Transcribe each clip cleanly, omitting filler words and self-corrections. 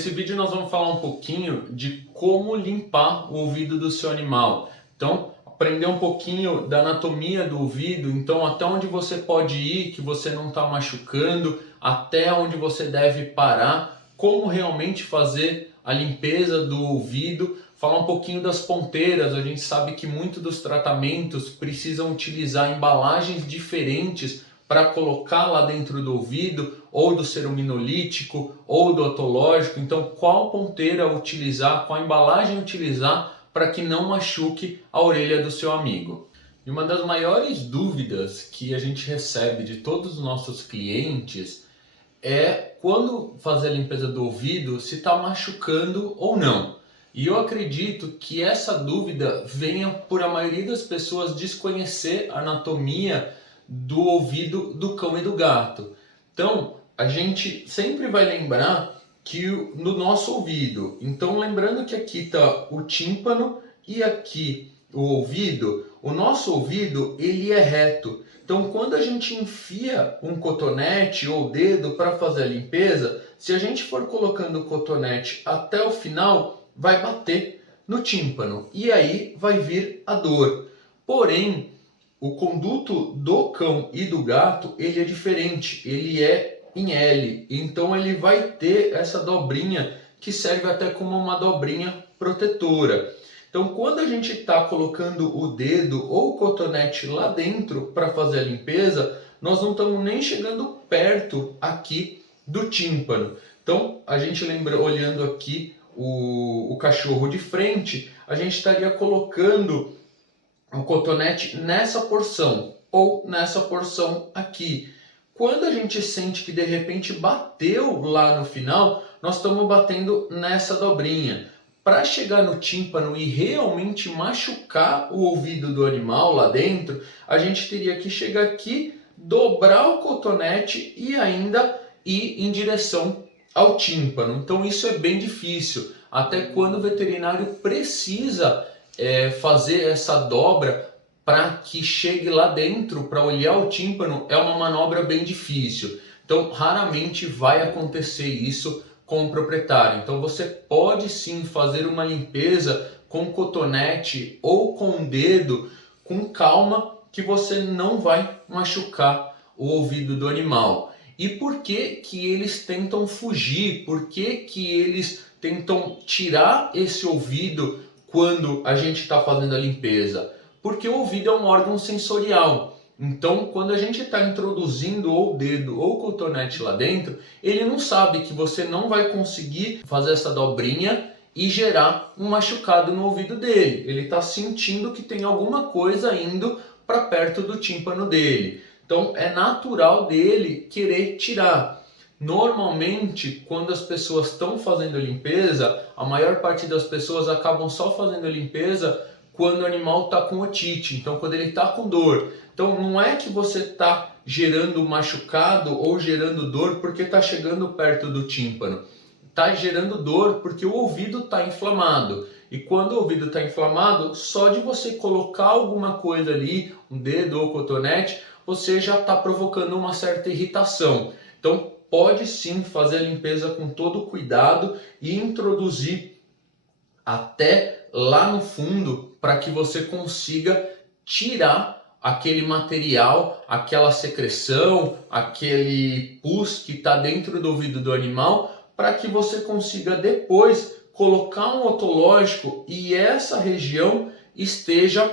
Nesse vídeo nós vamos falar um pouquinho de como limpar o ouvido do seu animal. Então, aprender um pouquinho da anatomia do ouvido, então até onde você pode ir que você não está machucando, até onde você deve parar, como realmente fazer a limpeza do ouvido, falar um pouquinho das ponteiras. A gente sabe que muitos dos tratamentos precisam utilizar embalagens diferentes para colocar lá dentro do ouvido, ou do ceruminolítico, ou do otológico. Então, qual ponteira utilizar, qual embalagem utilizar para que não machuque a orelha do seu amigo. E uma das maiores dúvidas que a gente recebe de todos os nossos clientes é quando fazer a limpeza do ouvido, se está machucando ou não. E eu acredito que essa dúvida venha por a maioria das pessoas desconhecer a anatomia do ouvido do cão e do gato. Então, a gente sempre vai lembrar que no nosso ouvido, então lembrando que aqui está o tímpano e aqui o ouvido, o nosso ouvido ele é reto. Então quando a gente enfia um cotonete ou dedo para fazer a limpeza, se a gente for colocando o cotonete até o final, vai bater no tímpano e aí vai vir a dor. Porém, o conduto do cão e do gato ele é diferente, ele é em L, então ele vai ter essa dobrinha que serve até como uma dobrinha protetora. Então quando a gente está colocando o dedo ou o cotonete lá dentro para fazer a limpeza, nós não estamos nem chegando perto aqui do tímpano. Então a gente lembra, olhando aqui o cachorro de frente, a gente estaria colocando o cotonete nessa porção ou nessa porção aqui. Quando a gente sente que de repente bateu lá no final, nós estamos batendo nessa dobrinha. Para chegar no tímpano e realmente machucar o ouvido do animal lá dentro, a gente teria que chegar aqui, dobrar o cotonete e ainda ir em direção ao tímpano. Então isso é bem difícil, até quando o veterinário precisa fazer essa dobra para que chegue lá dentro, para olhar o tímpano, é uma manobra bem difícil. Então raramente vai acontecer isso com o proprietário. Então você pode sim fazer uma limpeza com cotonete ou com o dedo, com calma, que você não vai machucar o ouvido do animal. E por que que eles tentam fugir? Por que que eles tentam tirar esse ouvido quando a gente está fazendo a limpeza? Porque o ouvido é um órgão sensorial. Então, quando a gente está introduzindo ou o dedo ou o cotonete lá dentro, ele não sabe que você não vai conseguir fazer essa dobrinha e gerar um machucado no ouvido dele. Ele está sentindo que tem alguma coisa indo para perto do tímpano dele. Então, é natural dele querer tirar. Normalmente, quando as pessoas estão fazendo a limpeza, a maior parte das pessoas acabam só fazendo a limpeza quando o animal está com otite, então quando ele está com dor. Então não é que você está gerando machucado ou gerando dor porque está chegando perto do tímpano. Está gerando dor porque o ouvido está inflamado. E quando o ouvido está inflamado, só de você colocar alguma coisa ali, um dedo ou cotonete, você já está provocando uma certa irritação. Então pode sim fazer a limpeza com todo cuidado e introduzir até lá no fundo para que você consiga tirar aquele material, aquela secreção, aquele pus que está dentro do ouvido do animal, para que você consiga depois colocar um otológico e essa região esteja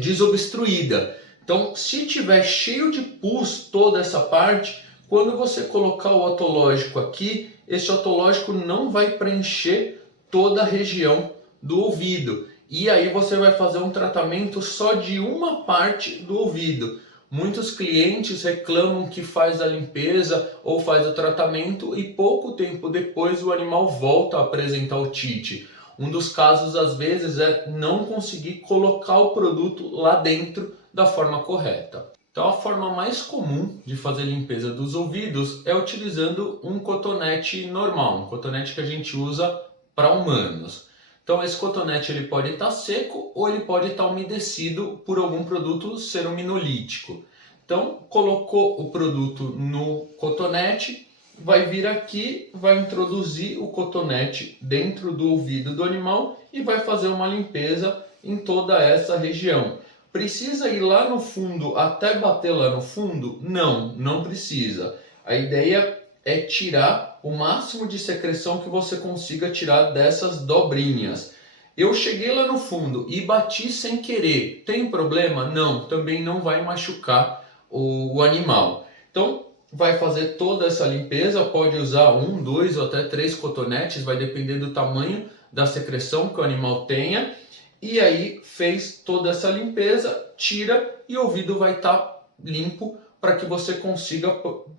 desobstruída. Então, se tiver cheio de pus toda essa parte, quando você colocar o otológico aqui, esse otológico não vai preencher toda a região do ouvido. E aí você vai fazer um tratamento só de uma parte do ouvido. Muitos clientes reclamam que faz a limpeza ou faz o tratamento e pouco tempo depois o animal volta a apresentar otite. Um dos casos às vezes é não conseguir colocar o produto lá dentro da forma correta. Então a forma mais comum de fazer limpeza dos ouvidos é utilizando um cotonete normal, um cotonete que a gente usa para humanos. Então esse cotonete ele pode estar seco ou ele pode estar umedecido por algum produto ceruminolítico. Então colocou o produto no cotonete, vai vir aqui, vai introduzir o cotonete dentro do ouvido do animal e vai fazer uma limpeza em toda essa região. Precisa ir lá no fundo até bater lá no fundo? Não, não precisa. A ideia é tirar o máximo de secreção que você consiga tirar dessas dobrinhas. Eu cheguei lá no fundo e bati sem querer. Tem problema? Não, também não vai machucar o animal. Então, vai fazer toda essa limpeza, pode usar 1, 2 ou até 3 cotonetes, vai depender do tamanho da secreção que o animal tenha. E aí fez toda essa limpeza, tira e o ouvido vai estar limpo para que você consiga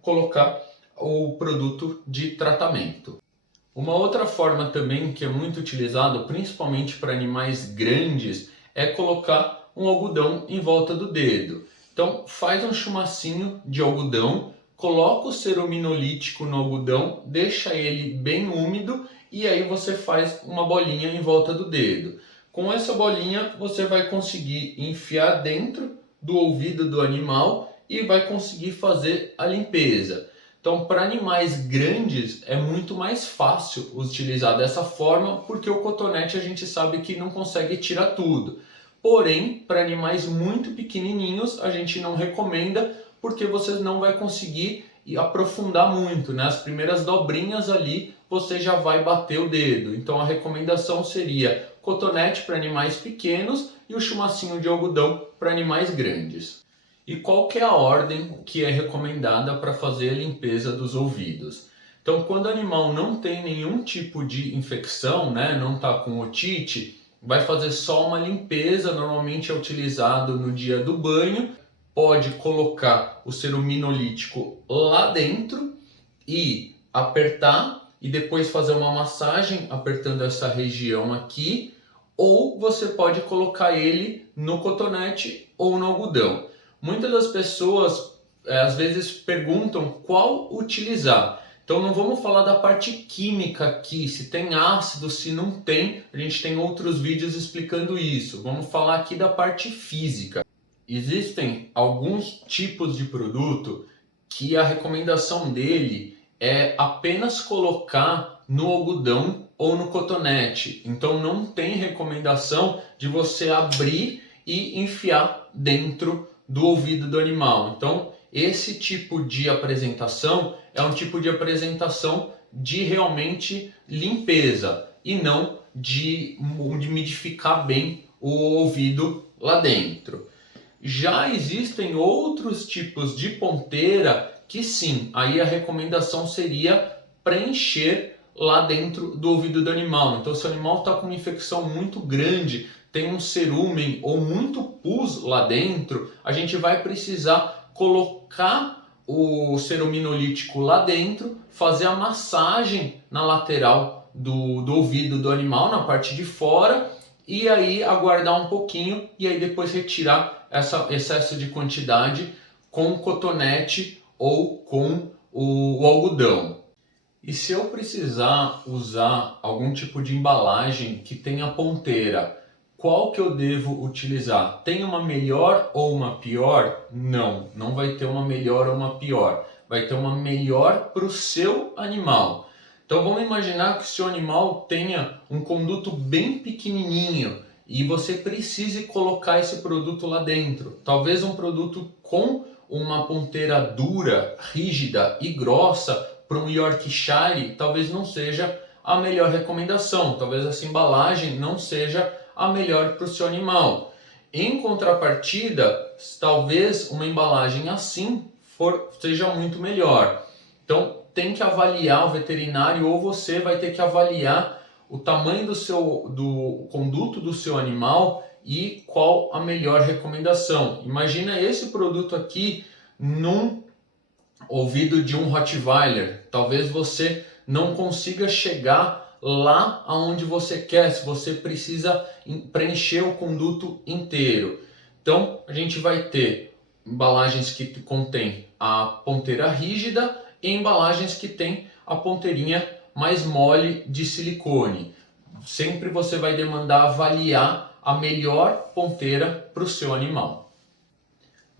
colocar o produto de tratamento. Uma outra forma também que é muito utilizado, principalmente para animais grandes, é colocar um algodão em volta do dedo. Então faz um chumacinho de algodão, coloca o ceruminolítico no algodão, deixa ele bem úmido e aí você faz uma bolinha em volta do dedo. Com essa bolinha você vai conseguir enfiar dentro do ouvido do animal e vai conseguir fazer a limpeza. Então, para animais grandes é muito mais fácil utilizar dessa forma, porque o cotonete a gente sabe que não consegue tirar tudo. Porém, para animais muito pequenininhos a gente não recomenda, porque você não vai conseguir aprofundar muito, né? As primeiras dobrinhas ali você já vai bater o dedo. Então a recomendação seria cotonete para animais pequenos e o chumacinho de algodão para animais grandes. E qual que é a ordem que é recomendada para fazer a limpeza dos ouvidos? Então, quando o animal não tem nenhum tipo de infecção, né, não está com otite, vai fazer só uma limpeza, normalmente é utilizado no dia do banho. Pode colocar o ceruminolítico lá dentro e apertar e depois fazer uma massagem apertando essa região aqui, ou você pode colocar ele no cotonete ou no algodão. Muitas das pessoas às vezes perguntam qual utilizar. Então não vamos falar da parte química aqui, se tem ácido, se não tem. A gente tem outros vídeos explicando isso. Vamos falar aqui da parte física. Existem alguns tipos de produto que a recomendação dele é apenas colocar no algodão ou no cotonete. Então não tem recomendação de você abrir e enfiar dentro do ouvido do animal. Então esse tipo de apresentação é um tipo de apresentação de realmente limpeza e não de umidificar bem o ouvido lá dentro. Já existem outros tipos de ponteira que sim, aí a recomendação seria preencher lá dentro do ouvido do animal. Então se o animal está com uma infecção muito grande, tem um cerúmen ou muito pus lá dentro, a gente vai precisar colocar o ceruminolítico lá dentro, fazer a massagem na lateral do ouvido do animal, na parte de fora, e aí aguardar um pouquinho e aí depois retirar esse excesso de quantidade com o cotonete ou com o algodão. E se eu precisar usar algum tipo de embalagem que tenha ponteira, qual que eu devo utilizar? Tem uma melhor ou uma pior? Não, não vai ter uma melhor ou uma pior. Vai ter uma melhor para o seu animal. Então vamos imaginar que o seu animal tenha um conduto bem pequenininho e você precise colocar esse produto lá dentro. Talvez um produto com uma ponteira dura, rígida e grossa para um Yorkshire talvez não seja a melhor recomendação. Talvez essa embalagem não seja a melhor para o seu animal. Em contrapartida, talvez uma embalagem assim seja muito melhor. Então tem que avaliar o veterinário ou você vai ter que avaliar o tamanho do conduto do seu animal e qual a melhor recomendação. Imagina esse produto aqui num ouvido de um Rottweiler. Talvez você não consiga chegar lá aonde você quer, se você precisa preencher o conduto inteiro. Então a gente vai ter embalagens que contém a ponteira rígida e embalagens que tem a ponteirinha mais mole de silicone. Sempre você vai demandar avaliar a melhor ponteira para o seu animal.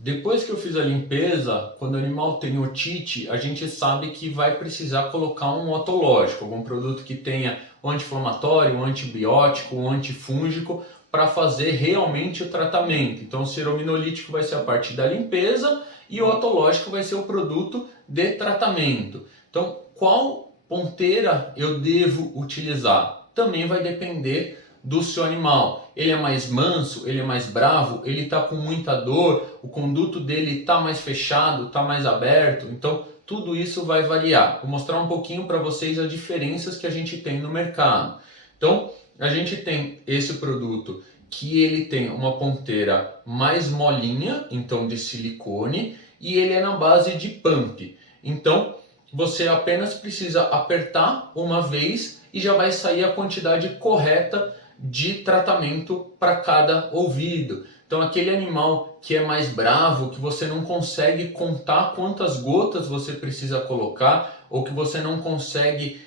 Depois que eu fiz a limpeza, quando o animal tem otite, a gente sabe que vai precisar colocar um otológico, algum produto que tenha um anti-inflamatório, um antibiótico, um antifúngico, para fazer realmente o tratamento. Então o cerominolítico vai ser a parte da limpeza e o otológico vai ser o produto de tratamento. Então qual ponteira eu devo utilizar? Também vai depender do seu animal. Ele é mais manso, ele é mais bravo, ele está com muita dor, o conduto dele está mais fechado, está mais aberto, então tudo isso vai variar. Vou mostrar um pouquinho para vocês as diferenças que a gente tem no mercado. Então, a gente tem esse produto que ele tem uma ponteira mais molinha, então de silicone, e ele é na base de pump. Então, você apenas precisa apertar uma vez e já vai sair a quantidade correta de tratamento para cada ouvido. Então aquele animal que é mais bravo, que você não consegue contar quantas gotas você precisa colocar, ou que você não consegue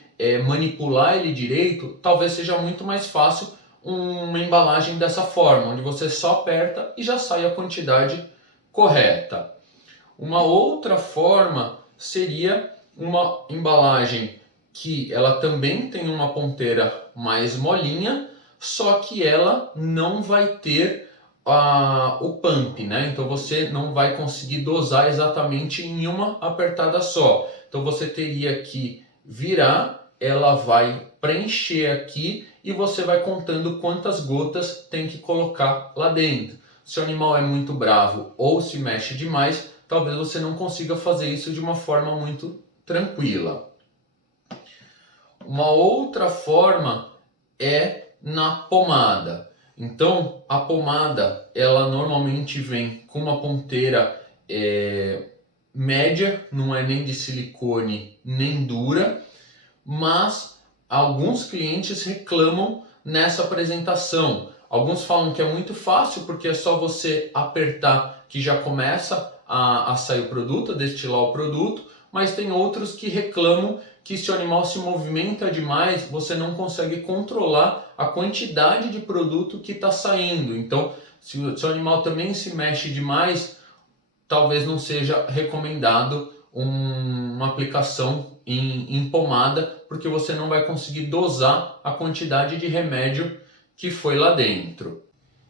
manipular ele direito, talvez seja muito mais fácil uma embalagem dessa forma, onde você só aperta e já sai a quantidade correta. Uma outra forma seria uma embalagem que ela também tem uma ponteira mais molinha, só que ela não vai ter o pump, né? Então você não vai conseguir dosar exatamente em uma apertada só. Então você teria que virar, ela vai preencher aqui e você vai contando quantas gotas tem que colocar lá dentro. Se o animal é muito bravo ou se mexe demais, talvez você não consiga fazer isso de uma forma muito tranquila. Uma outra forma é na pomada. Então a pomada ela normalmente vem com uma ponteira média, não é nem de silicone nem dura, mas alguns clientes reclamam nessa apresentação. Alguns falam que é muito fácil porque é só você apertar que já começa a sair o produto, a destilar o produto, mas tem outros que reclamam que se o animal se movimenta demais, você não consegue controlar a quantidade de produto que está saindo. Então, se o seu animal também se mexe demais, talvez não seja recomendado uma aplicação em pomada, porque você não vai conseguir dosar a quantidade de remédio que foi lá dentro.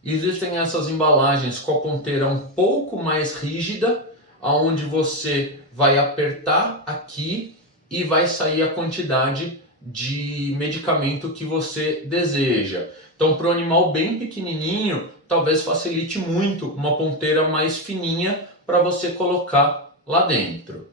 Existem essas embalagens com a ponteira um pouco mais rígida, onde você vai apertar aqui e vai sair a quantidade de medicamento que você deseja. Então, para o animal bem pequenininho, talvez facilite muito uma ponteira mais fininha para você colocar lá dentro.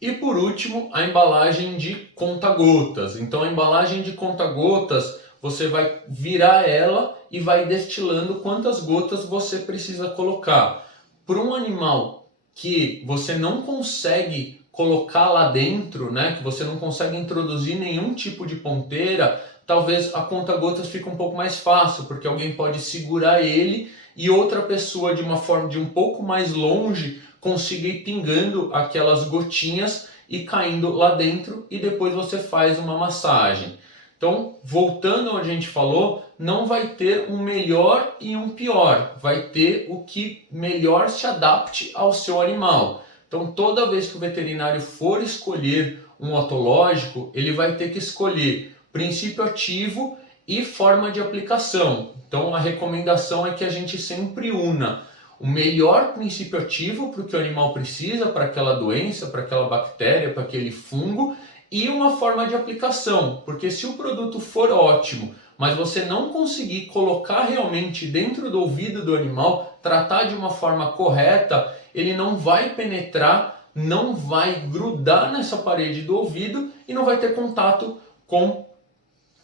E por último, a embalagem de conta-gotas. Então, a embalagem de conta-gotas, você vai virar ela e vai destilando quantas gotas você precisa colocar. Para um animal que você não consegue colocar lá dentro, né, que você não consegue introduzir nenhum tipo de ponteira, talvez a conta-gotas fique um pouco mais fácil, porque alguém pode segurar ele e outra pessoa de uma forma de um pouco mais longe consiga ir pingando aquelas gotinhas e caindo lá dentro, e depois você faz uma massagem. Então, voltando ao que a gente falou, não vai ter um melhor e um pior, vai ter o que melhor se adapte ao seu animal. Então, toda vez que o veterinário for escolher um otológico, ele vai ter que escolher princípio ativo e forma de aplicação. Então, a recomendação é que a gente sempre una o melhor princípio ativo para o que o animal precisa, para aquela doença, para aquela bactéria, para aquele fungo, e uma forma de aplicação, porque se o produto for ótimo, mas você não conseguir colocar realmente dentro do ouvido do animal, tratar de uma forma correta, ele não vai penetrar, não vai grudar nessa parede do ouvido e não vai ter contato com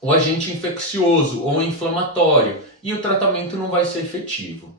o agente infeccioso ou inflamatório, e o tratamento não vai ser efetivo.